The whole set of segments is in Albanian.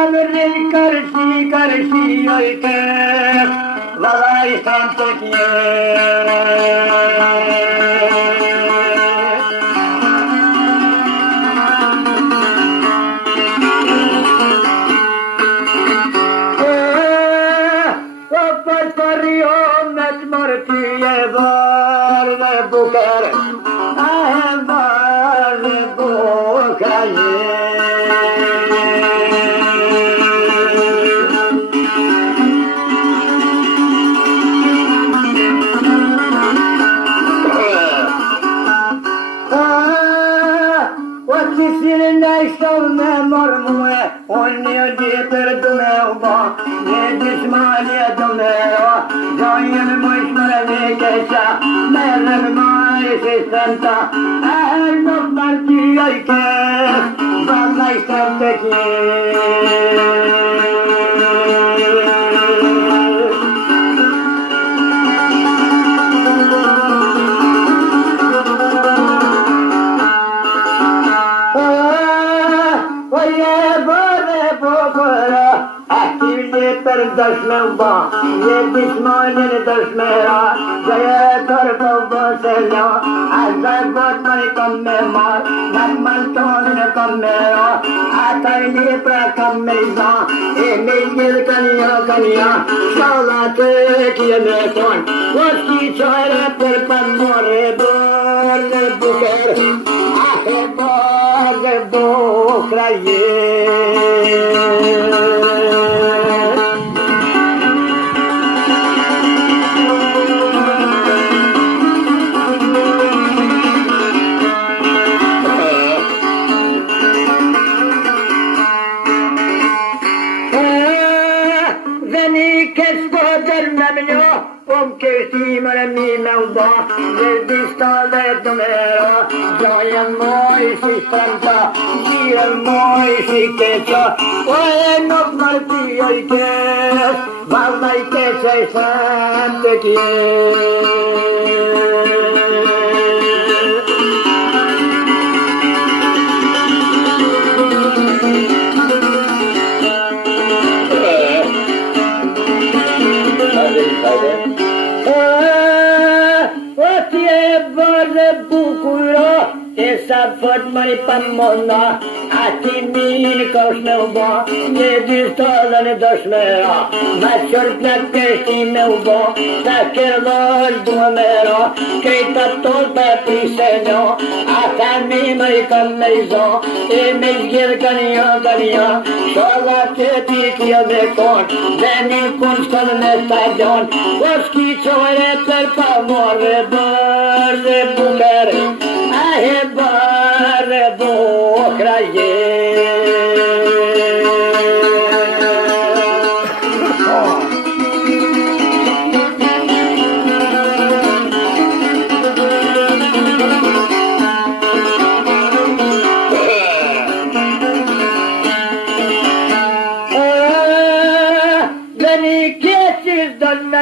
Amrin karshi oj ke Valaj sam të kje Buker, ahbar bukaye. Vaktisin neyşavne mormue, onye dieter dume uba, ne düşmaniye dume o, joyen moişmere vekeşa, merem maişi senta, nok marki ayke, vallahi senteki. Per dashmeba, ye bismanin dashmera, jaya kar baba selya, azar bot mari kamme mar, nakman tonin kammera, atay ni pra kammeza, emil kaniya, shalate kiyene ton, waski chayre per pamore bol buker, ahe bol bukraye. Fort mari pamona, ati min kosneubo, nie dystolane doshmera, machor plakestineubo, takerlor duamero, keita tolpa priseno, atami mari kameizo, emizgir kaniya, shola teti kiya mekon, venin kunston me stadion, waski chore per pamore, barre buker, ahe barre bukraye.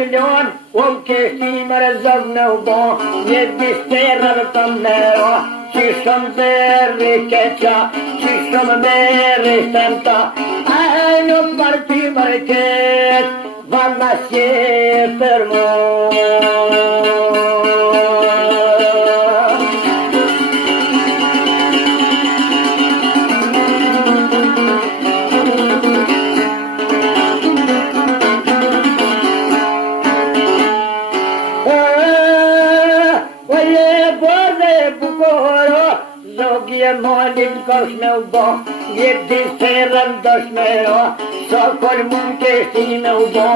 Miljon, kestimer zovneubo, nie disterar tamnero, ciszą berikecia, ciszą beristenta, no parti market, valla się fermo. Monin kosneubo, yediseran dosmero, sokol munkestineubo,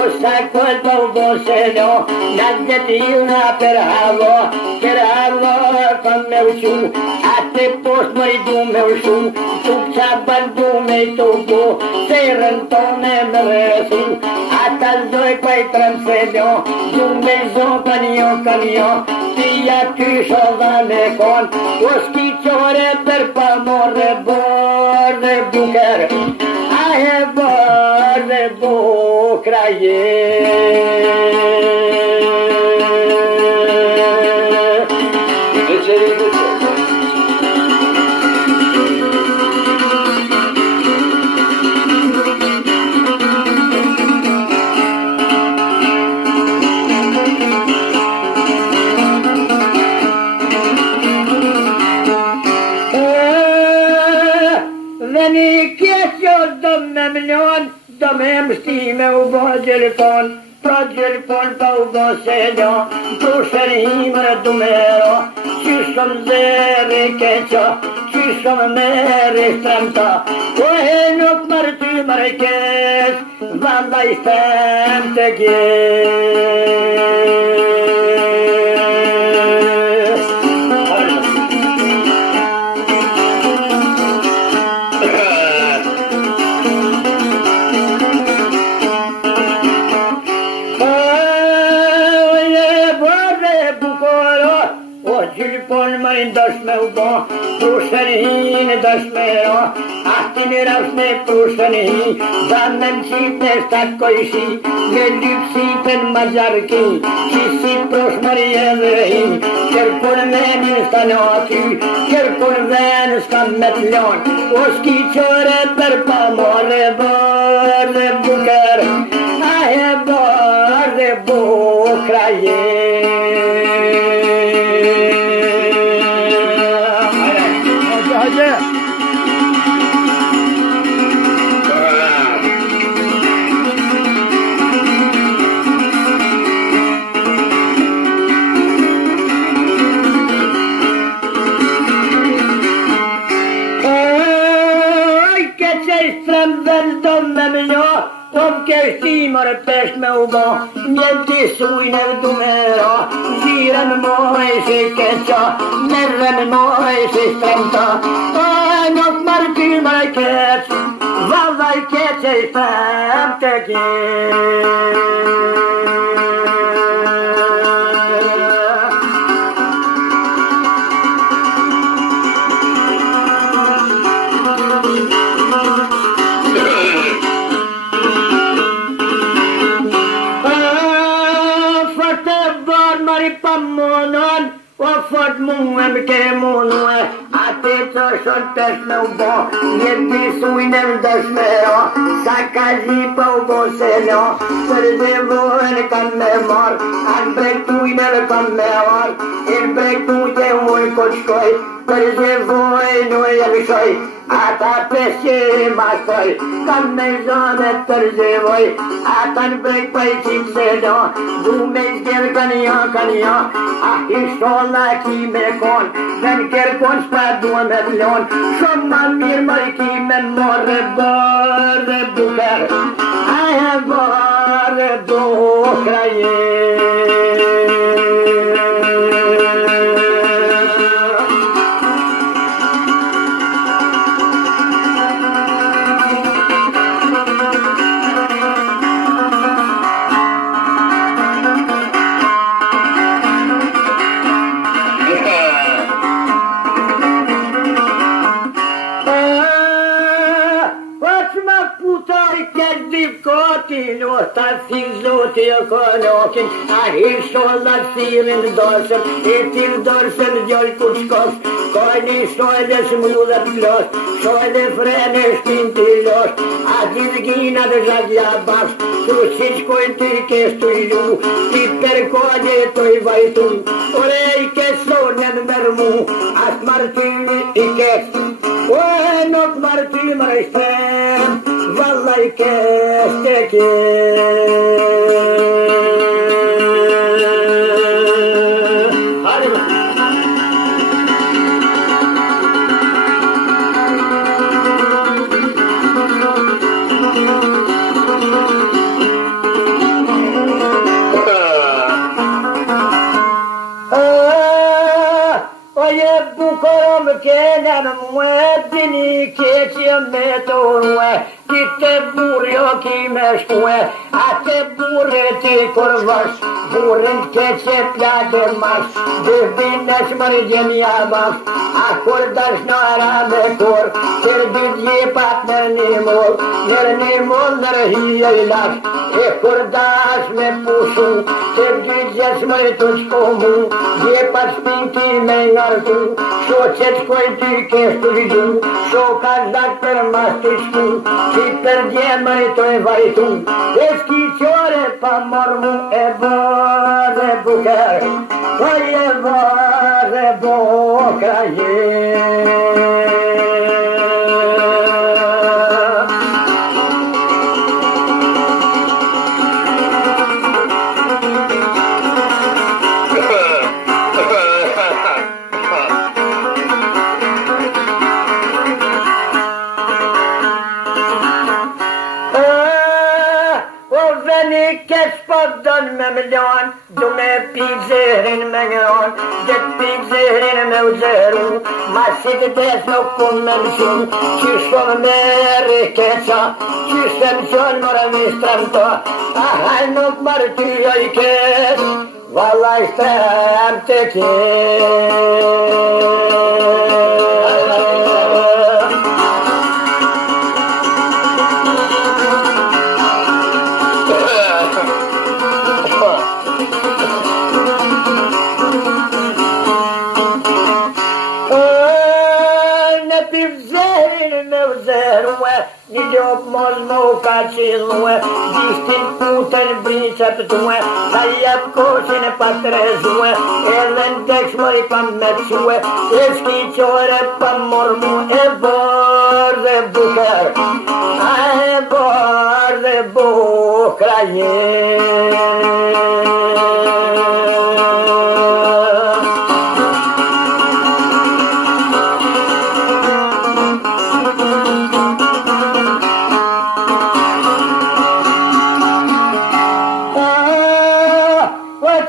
usakol bauboselo, nagdetina per havo kameusu, ate post maridumeusu, tuksa bandumeutubo, serantone meresu, ataldoi pai transfedo, dumezon kanio, tia kishovane kon, uski chore per pamore borre buker, ahe borre bukraye. do me mstime u bo gjelkon, pra gjelkon pa u bo seljo, prushën himër dumero, qyshëm zeri keqo, qyshëm meri stremta, o he nuk mërë ty mërë kesh, vanda i stem të gjesh. Gjylpon më ndosh me u bo, prushën hinë dosh me ro, ati një rash me prushën hi, zanën qip në shtatë kojshi, me lypsipën ma gjarki, qisi prush mëri edhe hi, kërpun venin s'ka në aty, kërpun ven s'ka me t'lon, o s'ki qore për pa more bërë buker, ahe bërë bukra Kërtimër pesh me u bo, mjën t'i sujnë dumero, zirën moj si keqa, merën moj si stremta, nuk marë ty mërë keq, vallaj keq e i strem të fort muem ke munue, ati të shon pesh me u bo, jeti sujnë ndosh me ro, sa ka zipa u bo se lo, për devojnë kam me mor, anë brektujnë kam me or, in brektujnë unë ko shkoj, për devojnë u e lëshoj, ata pesje ma shkoj, kam me zonë të rëzevoj, ata në brek për i qimë se do, du me zgjerë kanjo, a i sholla ki me kon, ven kërkon s'pa duhe me vlon, shumë ma mirë mërë ki me morë bërë buker, ahe bërë bukra ta fizoti o konokin, a hi sholla sirin dorsën, e til dorsën gjall kur shkos, kojni sholle shmullet plos, sholle frene shpin t'i los, a gjithgina dhe zhagja bas, su si shkojnë t'i kes t'u ju, t'i perkoje t'u i vajtu, ore i kesonën mërmu, as martyri i kes, o e nuk martyri më rejstrem, valla i kes t'e Mueddini keqja me torue, ti te burjo ki me shkue, a te burre ti kur vash, burrin keqe plate mas, dhe binesh mërgjem jabas, a kur dash në rame kur, kër dit jepat në një mol nër hije i lash, e kur dash me pushu, kër dit jes mërë të shkomu, jepat shpinti me ngartu, sho që shkoj ty kesh të vidu, sho ka zak për mas të shku, si për gjemër të e vajtu, e s'ki qore pa mormu e vare buker, pa e vare bukra s'po don me mlon, du me pik zërin me ngron, dhe t'pik zërin me u zëru, ma si të des nuk kun me mshin, qysh po me rikeqa, qysh e mqon mërë mistran to, ahaj nuk marë ty o i kes, vallaj shtrem të një ljop mos më u ka qilue, gjishtin putën briqet tue, ta jep koshin e patrezue, edhe ndeksh mori pa me que, e shki qore pa mormu, e bërë dhe buker, a e bërë dhe bukra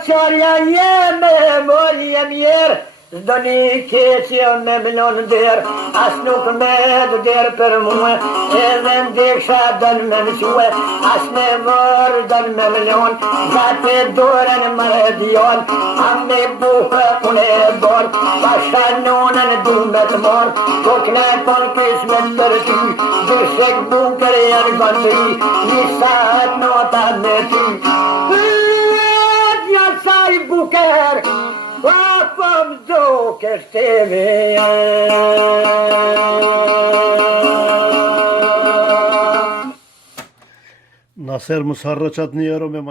Qarja jeme, mol jem jer, zdo një keqja me mlon der, as nuk me der për muë, edhe ndeksha don me mque, as me vër don me mlon, gate doren më dion, a me buhe unë e bor, pasha nonën du me të mor, ko knepon kismet për ty, dyshek buker janë gëndri, një saat nota me ty. Saj buker, apëm zoker teme. Naser mos harro çat një euro me